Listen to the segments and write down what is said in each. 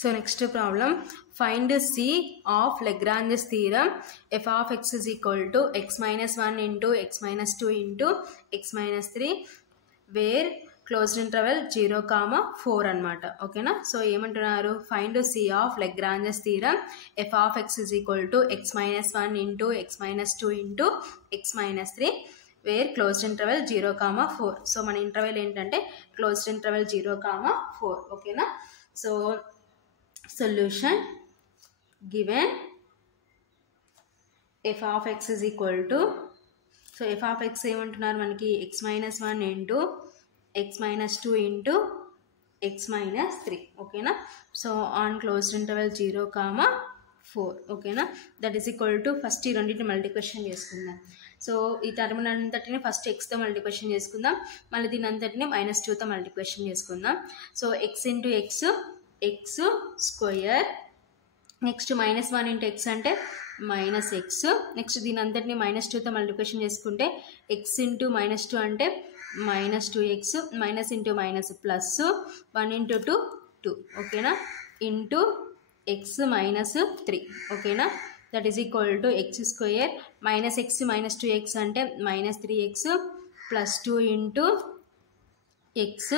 So next problem, find C of Lagrange's theorem. F of x is equal to x minus 1 into x minus 2 into x minus 3 where closed interval 0, 4 anamata. Okay na? So ఏమంటున్నారు, find C of Lagrange's theorem. F of x is equal to x minus 1 into x minus 2 into x minus 3 where closed interval 0, 4. So మన interval ఏంటంటే closed interval 0, 4. Okay na? So solution given f of x is equal to, so f of x ఏమంటున్నారు మనకి x minus 1 into x minus 2 into x minus 3. ఓకేనా? So on closed interval 0, 4. ఓకేనా? That is equal to first ఈ రెండింటిని multiplication చేసుకుందాం. So ఈ term అంతటిని first ఎక్స్తో multiplication చేసుకుందాం, మళ్ళీ దీని అంతటిని -2తో మల్టిప్లికేషన్ చేసుకుందాం. So x into X x square, next -1 into x అంటే -x, నెక్స్ట్ దీని అంతటిని -2తో మల్టిప్లికేషన్ చేసుకుంటే x ఇంటూ -2 అంటే -2x, minus into minus plus 1 into 2 2. ఓకేనా? Into x minus 3. ఓకేనా? That is equal to X square -x -2x అంటే -3x plus 2 into x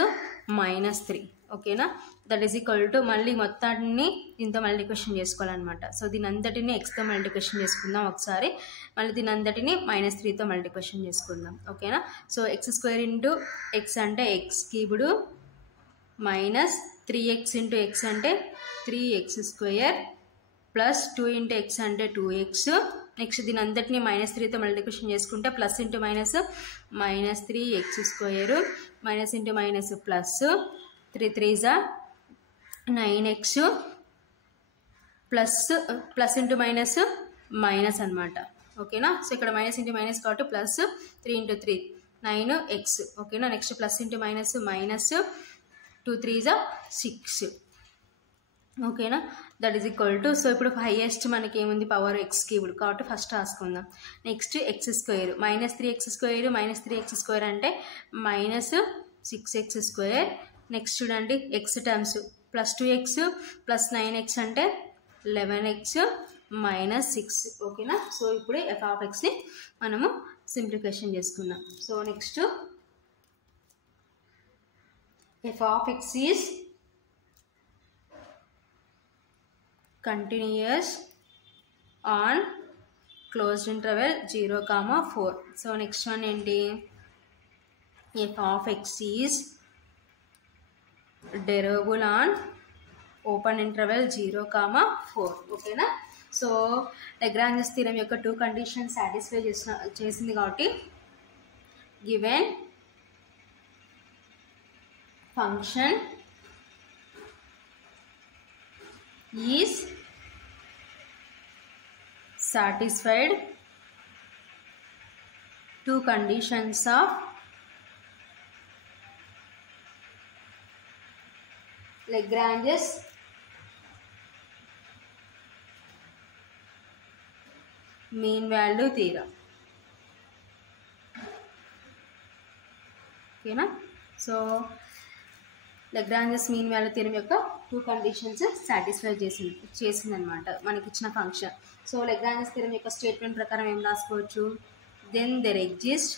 minus 3. ఓకేనా? దట్ ఈస్ ఈక్వల్ టు మళ్ళీ మొత్తాన్ని దీంతో మల్టిప్లికేషన్ చేసుకోవాలన్నమాట. సో దీని అంతటిని ఎక్స్తో మల్టిప్లికేషన్ చేసుకుందాం ఒకసారి, మళ్ళీ దీని అంతటిని -3తో మల్టిప్లికేషన్ చేసుకుందాం. ఓకేనా? So x square into x అంటే x cubed minus 3x into x అంటే 3x square plus 2 into x అంటే 2x, నెక్స్ట్ దీని అంతటిని -3తో మల్టిప్లికేషన్ చేసుకుంటే plus into minus -3x square minus into minus plus 3 3s 9x plus into minus minus అనమాట. ఓకేనా? So ఇక్కడ మైనస్ ఇంటూ మైనస్ కాబట్టి ప్లస్ 3 ఇంటూ 3 9x. ఓకేనా? Next plus into minus minus 2 3s 6. ఓకేనా? That is equal to, so ఇప్పుడు highest మనకి ఏముంది power x cubed కాబట్టి ఫస్ట్ రాసుకుందాం. Next x square -3x square -3x square అంటే -6x స్క్వేర్, నెక్స్ట్ చూడండి X terms plus 2x plus 9x అంటే 11x minus 6. ఓకేనా? సో ఇప్పుడు ఎఫ్ ఆఫ్ ఎక్స్ని మనము సింప్లిఫికేషన్ చేసుకున్నాం. So next F of X is continuous on closed interval 0, 4. So next one ఏంటి, f of x is derivable on open interval 0, 4. ఓకేనా? So లగ్రాంజెస్ theorem యొక్క 2 conditions satisfy చేసింది కాబట్టి given function is satisfied 2 conditions of Lagrange's mean value theorem. ఓకేనా? So Lagrange's mean value theorem యొక్క 2 conditions satisfy చేసింది అనమాట మనకి ఇచ్చిన ఫంక్షన్. సో లగ్రాంజెస్ థియరం యొక్క స్టేట్మెంట్ ప్రకారం ఏం రాసుకోవచ్చు, then there exist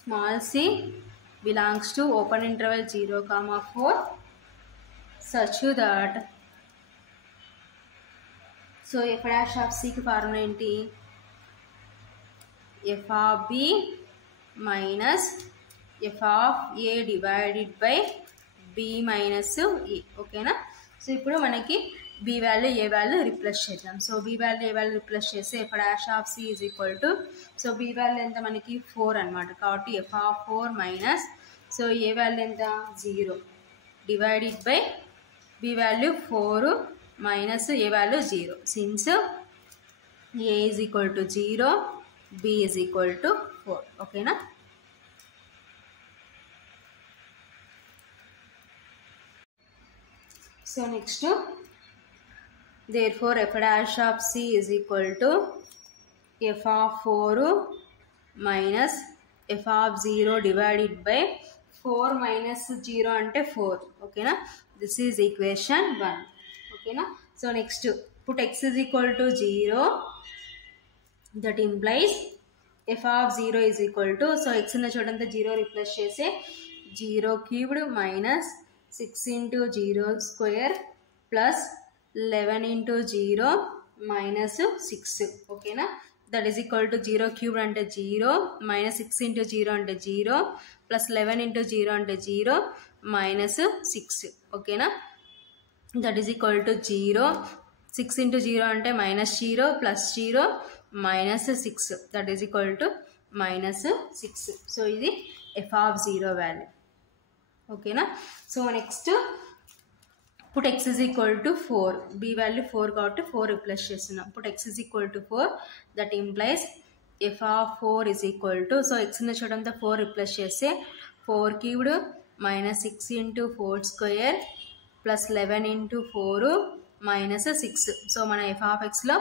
small C belongs to open interval 0, 4 such that, so F dash of సికి ఫార్ములా ఏంటి, F of B minus F of A divided by B minus A. ఓకేనా? So ఇప్పుడు మనకి B value A value replace చేద్దాం. So B value A value replace చేస్తే F dash of C is equal to, so B value ఎంత మనకి 4 అనమాట కాబట్టి F of 4 minus, so A value ఎంత 0 divided by B value 4 minus A value 0, since A is equal to 0 B is equal to 4. ఓకేనా? So next, therefore f dash of c is equal to f of 4 minus f of 0 divided by 4 minus 0 అంటే 4. ఓకేనా, this is equation 1. ఓకేనా, so next put x is equal to 0, that implies f of 0 is equal to, so x ఉన్న చోటంతా 0 replace చేసే 0 cubed minus 6 into 0 square plus 11 into 0 minus 6. ఓకేనా, that is equal to 0 cubed అంటే 0 minus 6 into 0 అంటే 0 plus 11 into 0 అంటే 0 minus 6. ఓకేనా, that is equal to 0. 6 into 0 అంటే minus 0 plus 0 minus 6, that is equal to minus 6. So ఇది f of 0 value. ఓకేనా, so next put x is equal to 4, b value 4 కాబట్టి 4 replace చేస్తున్నాం. put x is equal to 4, that implies f of 4 is equal to, so x ఉన్న చూడంతా 4 replace చేస్తే 4 cubed minus 6 into 4 square plus 11 into 4 minus 6. So మన f of x లో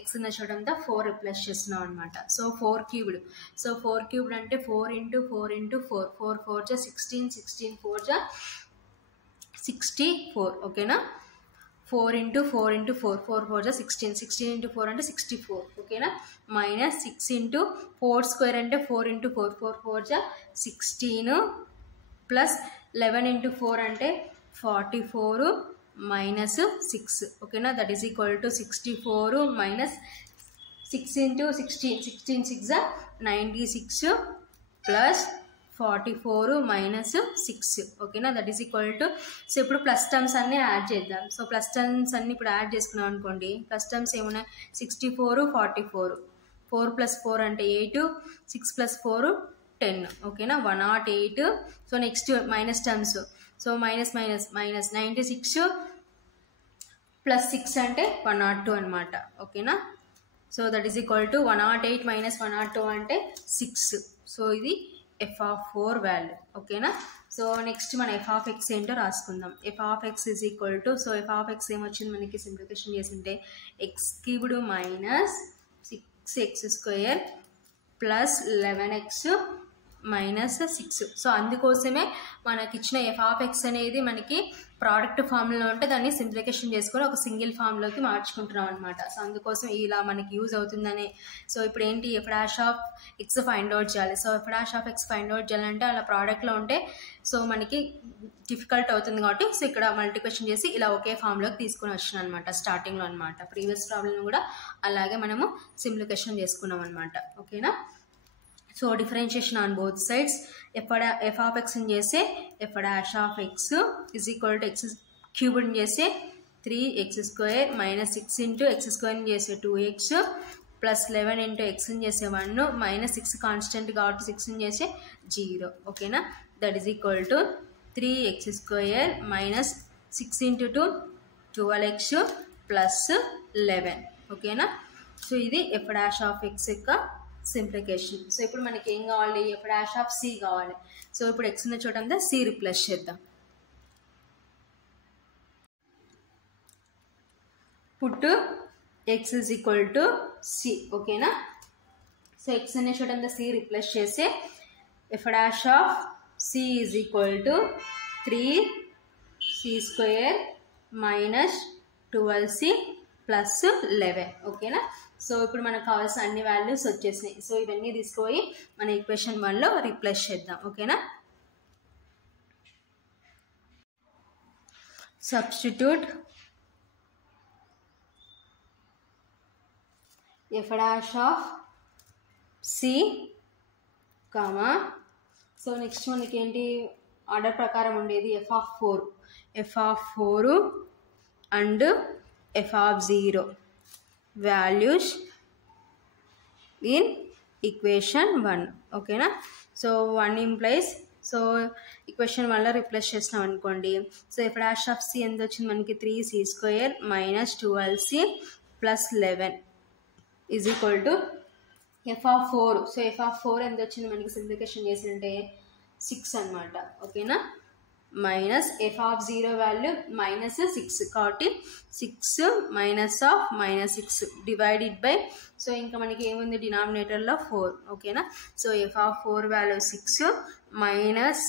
x ఉన్న చోటంతా 4 replace చేస్తున్నాం అనమాట. So 4 cubed, so 4 cubed అంటే 4 into 4 into 4, 4 4 జా 16, 16 4 జా 64. ఓకేనా, 4 into 4 into 4, 4 4 జా 16, 16 into 4 అంటే 64. ఓకేనా, మైనస్ 6 into 4 స్క్వేర్ అంటే 4 into 4, 4 4 జా 16 ప్లస్ 11 into 4 అంటే 44 minus 6. ఓకేనా, that is equal to 64 minus 6 into 16, 16 6 96 plus 44 minus 6. ఓకేనా, that is equal to, so ఇప్పుడు ప్లస్ టర్మ్స్ అన్నీ యాడ్ చేద్దాం. సో ప్లస్ టర్మ్స్ అన్నీ ఇప్పుడు యాడ్ చేసుకున్నాం అనుకోండి. ప్లస్ టర్మ్స్ ఏమున్నాయి, 64 44, 4 plus 4 అంటే 8, 6 plus 4 10. ఓకేనా, 108. So next minus terms, so minus minus minus 96 plus 6 అంటే 102 అనమాట. ఓకేనా, so that is equal to 108 minus 102 అంటే 6. సో ఇది f of 4 వాల్యూ. ఓకేనా, సో నెక్స్ట్ మన f of x ఏంటో రాసుకుందాం. f of x is equal to, so f of x ఏమొచ్చింది మనకి సింప్లిఫికేషన్ చేసింటే x cubed minus 6x square plus 11x minus 6. So అందుకోసమే మనకి ఇచ్చిన f of x అనేది మనకి ప్రోడక్ట్ ఫామ్లో ఉంటే దాన్ని సింప్లిఫికేషన్ చేసుకొని ఒక సింగిల్ ఫామ్లోకి మార్చుకుంటున్నాం అనమాట. సో అందుకోసం ఇలా మనకి యూజ్ అవుతుందని. సో ఇప్పుడు ఏంటి, f dash of x find out చేయాలి. So f dash of x find out చేయాలంటే అలా ప్రోడక్ట్లో ఉంటే సో మనకి డిఫికల్ట్ అవుతుంది కాబట్టి సో ఇక్కడ మల్టిప్లికేషన్ చేసి ఇలా ఒకే ఫామ్లోకి తీసుకొని వచ్చినాం అనమాట స్టార్టింగ్లో అనమాట. ప్రీవియస్ ప్రాబ్లం కూడా అలాగే మనము సింప్లిఫికేషన్ చేసుకున్నాం అనమాట. ఓకేనా, so differentiation on both sides. f of x చేస్తే f dash of x is equal to x cubed చేస్తే 3x square minus 6 into X square చేస్తే 2x ప్లస్ 11 ఇంటూ ఎక్స్ చేస్తే 1 మైనస్ 6 కాన్స్టెంట్ కాబట్టి 6 చేస్తే 0. ఓకేనా, that is equal to 3x square minus 6 into 2 12x plus 11. ఓకేనా, so ఇది f dash of x యొక్క simplification. So ఇప్పుడు మనకి ఏం కావాలి, f డాష్ ఆఫ్ c కావాలి. సో ఇప్పుడు x ఉన్న చోటంతా c రిప్లేస్ చేద్దాం. Put x is equal to c. ఓకేనా, సో x అనే చోటంతా c రిప్లేస్ చేస్తే f dash of c is equal to 3c స్క్వేర్ మైనస్ 12c ప్లస్ 11. ఓకేనా, సో ఇప్పుడు మనకు కావాల్సిన అన్ని వాల్యూస్ వచ్చేసినాయి. సో ఇవన్నీ తీసుకుపోయి మన ఈక్వేషన్ 1లో రీప్లేస్ చేద్దాం. ఓకేనా, substitute f dash of c comma, so next మనకి ఏంటి ఆర్డర్ ప్రకారం ఉండేది f of 4 and f of 0 values in equation 1. ఓకేనా, సో 1 ఇంప్లైస్, సో ఈక్వేషన్ 1లో రిప్లేస్ చేసినాం అనుకోండి. So f dash of c ఎంత వచ్చింది మనకి 3c స్క్వేర్ minus 12c plus 11 is equal to f of 4. So f of 4 ఎంత వచ్చింది మనకి సింప్లిఫికేషన్ చేసింటే 6 అనమాట. ఓకేనా, minus f of 0 value minus 6 కాబట్టి 6 minus of minus 6 divided by, so ఇంకా మనకి ఏముంది డినామినేటర్లో 4. ఓకేనా, so f of 4 value 6 minus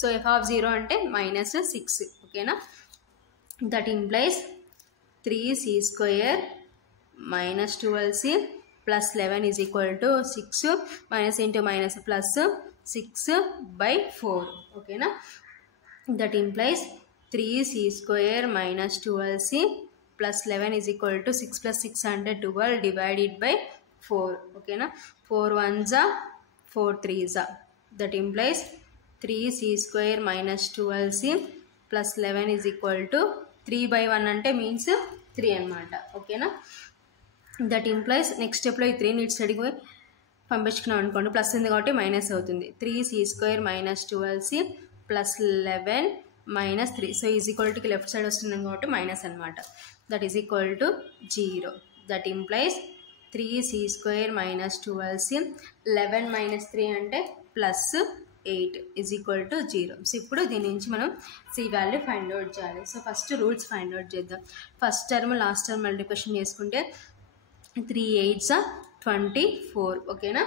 so f of 0 అంటే -6 ఓకేనా. That implies 3c square minus 12c plus 11 is equal to 6 minus into minus plus 6/4 ఓకేనా. That implies 3c square minus 12c plus 11 is equal to 6 plus 6 అంటే 12 divided by 4 ఓకేనా. 4 1s are 4 3s are. That implies 3c square minus 12c plus 11 is equal to 3/1 అంటే means 3 అన్నమాట ఓకేనా. That implies next స్టెప్లో ఈ 3ని ఇటు సైడ్కి పంపించుకున్నాం అనుకోండి, ప్లస్ ఉంది కాబట్టి మైనస్ అవుతుంది. 3c square minus 12c plus 11 minus 3 so is equal టుకి లెఫ్ట్ సైడ్ వస్తుంది కాబట్టి మైనస్ అనమాట. That is equal to 0. That implies 3c square minus 12c 11 minus 3 అంటే plus 8 is equal to 0. So ఇప్పుడు దీని నుంచి మనం c వాల్యూ ఫైండ్ అవుట్ చేయాలి. So first roots find out చేద్దాం. First term last term multiplication చేసుకుంటే 3 8s are 24 ఓకేనా.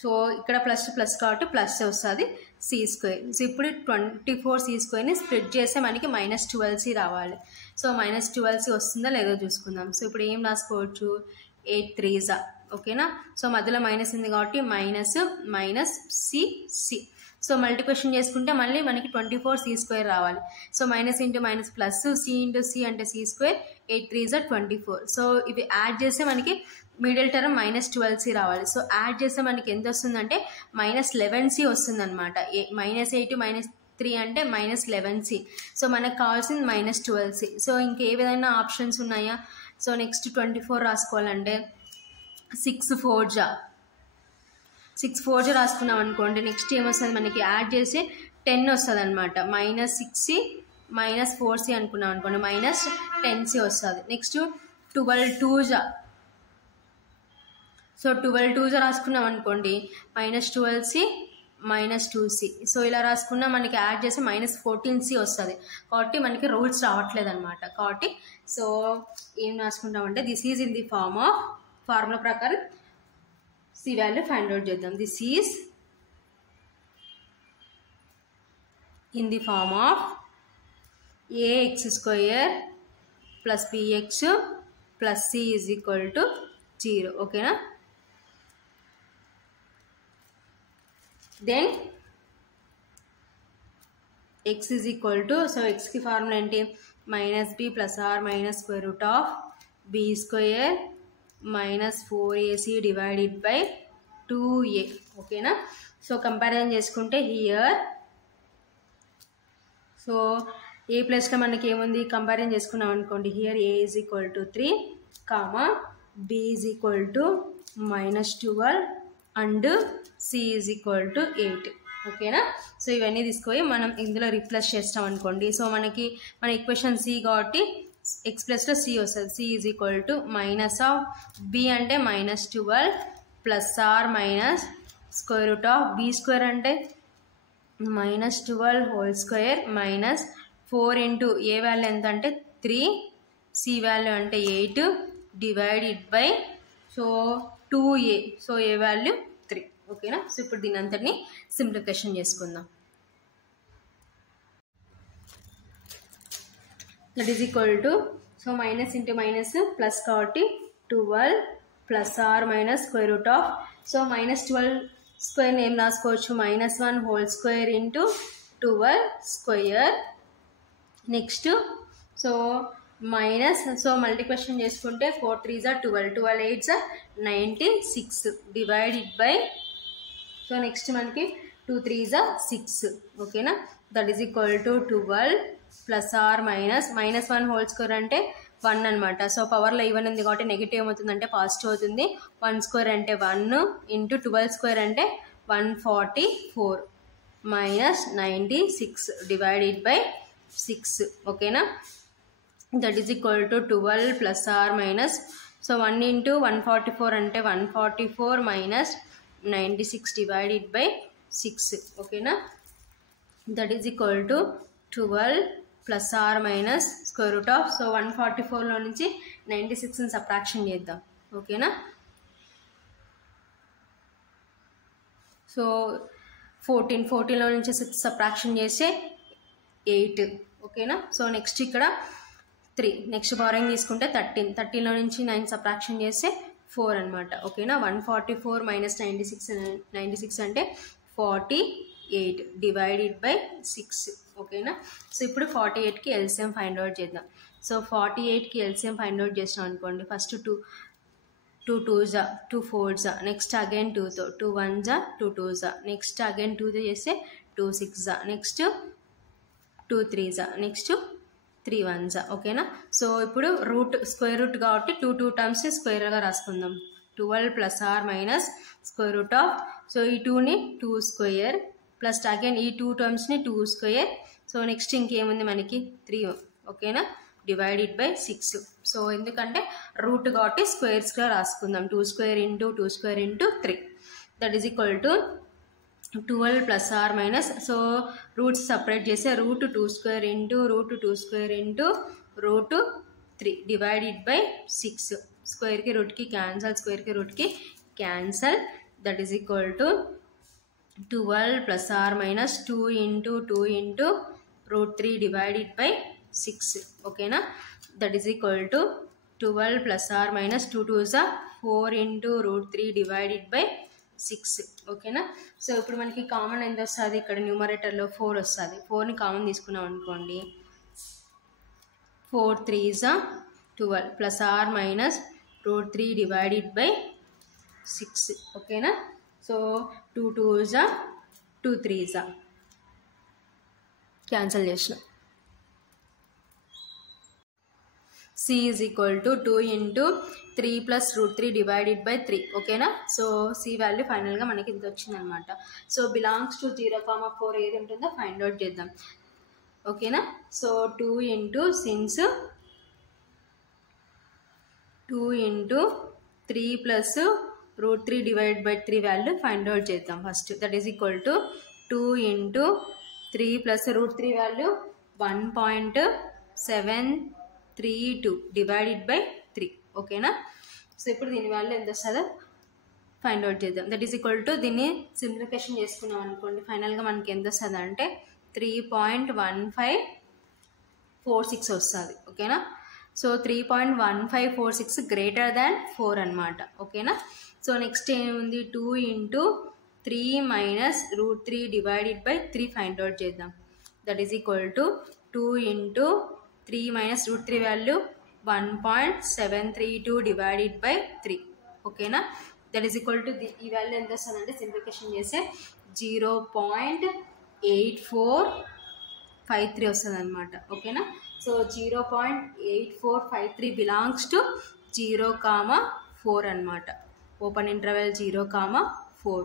So ఇక్కడ ప్లస్ ప్లస్ కాబట్టి ప్లస్ వస్తుంది c స్క్వేర్. సో ఇప్పుడు 24c స్క్వేర్ని స్ప్లిట్ చేస్తే మనకి -12c రావాలి. సో -12c వస్తుందా లేదో చూసుకుందాం. సో ఇప్పుడు ఏం రాసుకోవచ్చు, 8 3s ఓకేనా. సో మధ్యలో మైనస్ ఉంది కాబట్టి మైనస్ c. సో మల్టిప్లికేషన్ చేసుకుంటే మళ్ళీ మనకి 24c స్క్వేర్ రావాలి. So minus into minus plus c into c అంటే c square, 8 3s are 24. So ఇవి యాడ్ చేస్తే మనకి మిడిల్ టర్మ్ -12c రావాలి. సో యాడ్ చేస్తే మనకి ఎంత వస్తుందంటే -11c వస్తుంది అనమాట. -8 -3 అంటే -11c. సో మనకు కావాల్సింది -12c. సో ఇంకే విధంగా ఆప్షన్స్ ఉన్నాయా. సో నెక్స్ట్ 24 రాసుకోవాలంటే 6 4 రాసుకున్నాం అనుకోండి. నెక్స్ట్ ఏమొస్తుంది మనకి యాడ్ చేసి 10 వస్తుంది అనమాట. -6c -4c అనుకున్నాం అనుకోండి, -10c వస్తుంది. నెక్స్ట్ 12 2s సో 12 2s రాసుకున్నాం అనుకోండి, -12c -2c. సో ఇలా రాసుకున్నా మనకి యాడ్ చేసి -14c వస్తుంది. కాబట్టి మనకి రూల్స్ రావట్లేదు అనమాట. కాబట్టి సో ఏం రాసుకుంటామంటే this is in the form of formula ప్రకారం c వాల్యూ ఫైండ్ అవుట్ చేద్దాం. This is in the form of ax square plus bx plus c is equal to 0 ఓకేనా. Then x is equal to so ఎక్స్కి formula ఏంటి, -b plus or minus square root of b square -4ac divided by 2a ఓకేనా. సో comparison చేసుకుంటే here so A ప్లస్లో మనకి ఏముంది comparison చేసుకున్నాం అనుకోండి. Here a is equal to 3 b is equal to -12 and c is equal to 8 ఓకేనా. So ఇవన్నీ తీసుకొని మనం ఇందులో రీప్లేస్ చేస్తాం అనుకోండి. సో మనకి మన ఈక్వేషన్ c కాబట్టి x ప్లస్లో c వస్తుంది. c is equal to minus of b అంటే -12 plus or minus square root of b square అంటే -12 whole square minus 4 into A value ఎంత అంటే 3, c వాల్యూ అంటే 8 divided by so 2a. So A value 3 ఓకేనా. So ఇప్పుడు దీని అంతటిని simplification చేసుకుందాం. That is equal to so minus into minus plus కాబట్టి 12 plus or minus square root of so -12 స్క్వేర్ని ఏం రాసుకోవచ్చు, -1 whole square into 12 square. Next so minus so multiplication చేసుకుంటే 4 3s are 12, 12 8s are 96 divided by so next మనకి 2 3s are 6 ఓకేనా. That is equal to 12 plus or -1 whole square అంటే 1 అనమాట. So పవర్లో even ఉంది కాబట్టి నెగిటివ్ ఏమవుతుందంటే పాజిటివ్ అవుతుంది. 1 స్క్వేర్ అంటే 1 ఇంటూ 12 స్క్వేర్ అంటే 144 -96 డివైడెడ్ బై 6 ఓకేనా. That is equal to 12 plus or minus so 1 into 144 అంటే 144 -96 డివైడెడ్ బై 6 ఓకేనా. That is equal to 12 plus or minus square root of so 144లో నుంచి 96ని సబ్ట్రాక్షన్ చేద్దాం ఓకేనా. సో 14లో నుంచి 6 సబ్ట్రాక్షన్ చేస్తే 8 ఓకేనా. సో నెక్స్ట్ ఇక్కడ 3 నెక్స్ట్ బారోయింగ్ తీసుకుంటే 13లో నుంచి 9 సబ్ట్రాక్షన్ చేస్తే 4 అనమాట ఓకేనా. 144 మైనస్ 96 అంటే 48 డివైడెడ్ బై 6 ఓకేనా. సో ఇప్పుడు 48కి ఎల్సిఎం ఫైండ్ అవుట్ చేద్దాం. సో 48కి ఎల్సిఎం ఫైండ్ అవుట్ చేసినాం అనుకోండి. First 2 2s 2 4s next again 2తో 2 1s 2 2s నెక్స్ట్ అగైన్ 2తో చేస్తే 2 6s next 2 3s next 3 1s ఓకేనా. సో ఇప్పుడు స్క్వేర్ రూట్ కాబట్టి 2 టర్మ్స్ స్క్వేర్గా రాసుకుందాం. 12 plus or minus square root of, so ఈ 2ని 2 స్క్వేర్ ప్లస్ అగైన్ ఈ 2 టర్మ్స్ని 2 స్క్వేర్. సో నెక్స్ట్ ఇంకేముంది మనకి 3 ఓకేనా డివైడెడ్ బై 6. సో ఎందుకంటే రూట్ కాబట్టి స్క్వేర్స్గా రాసుకుందాం. 2 square into 2 square into 3 that is equal to 12 plus or minus, so roots separate చేస్తే root 2 square into root 2 square into root 3 divided by 6. స్క్వేర్కి రూట్కి క్యాన్సల్, స్క్వేర్కి రూట్కి cancel that is equal to 12 plus or minus 2 into 2 into root 3 divided by 6 ఓకేనా. That is equal to 12 plus or minus 2 2s 4 into root 3 divided by 6 ఓకేనా. So ఇప్పుడు మనకి common ఎంత వస్తుంది, ఇక్కడ న్యూమరేటర్లో 4 వస్తుంది. 4ని కామన్ తీసుకున్నాం అనుకోండి. 4 3s 12 plus or minus root 3 divided by 6 ఓకేనా. సో 2 2s 2 3s క్యాన్సల్ చేసినాం. C is equal to 2 into 3 plus root 3 divided by 3 ఓకేనా. సో C వాల్యూ ఫైనల్గా మనకి ఇంత వచ్చింది అనమాట. సో బిలాంగ్స్ టు 0,4 ఏది ఉంటుందో ఫైండ్ అవుట్ చేద్దాం ఓకేనా. సో 2 into సిన్స్ 2 into 3 plus root 3 divided by 3 value find out చేద్దాం first. That is equal to 2 into 3 plus root 3 value 1.732 divided by 3 ఓకేనా. సో ఇప్పుడు దీని వాల్యూ ఎంత వస్తుందో ఫైండ్ అవుట్ చేద్దాం. దట్ ఈస్ ఈక్వల్ టు దీన్ని సింప్లిఫికేషన్ చేసుకున్నాం అనుకోండి. ఫైనల్గా మనకి ఎంత వస్తుంది అంటే 3.1546 వస్తుంది ఓకేనా. సో 3.1546 గ్రేటర్ దాన్ 4 అనమాట ఓకేనా. సో నెక్స్ట్ ఏముంది 2 into 3 minus root 3 divided by 3 find out చేద్దాం. That is equal to 2 into 3 minus root 3 value 1.732 divided by 3 ఓకేనా. దట్ ఈస్ ఈక్వల్ టు ఈ వాల్యూ ఎంత వస్తుందంటే సింప్లిఫికేషన్ చేస్తే 0.8453 వస్తుంది అనమాట ఓకేనా. సో 0.8453 బిలాంగ్స్ టు 0,4 అనమాట. ఓపెన్ ఇంటర్వెల్ 0,4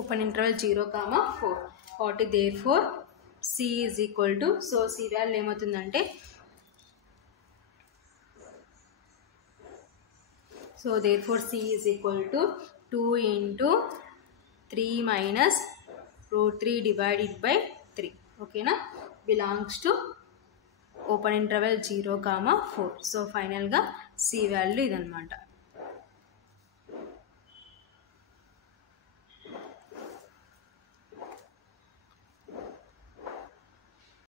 ఓపెన్ ఇంటర్వెల్ 0,4 కాబట్టి therefore C is equal to, so C value ఏమవుతుందంటే, so therefore C is equal to 2 into 3 minus root 3 divided by 3 ఓకేనా. Belongs to open interval 0,4. So ఫైనల్గా C value ఇదనమాట.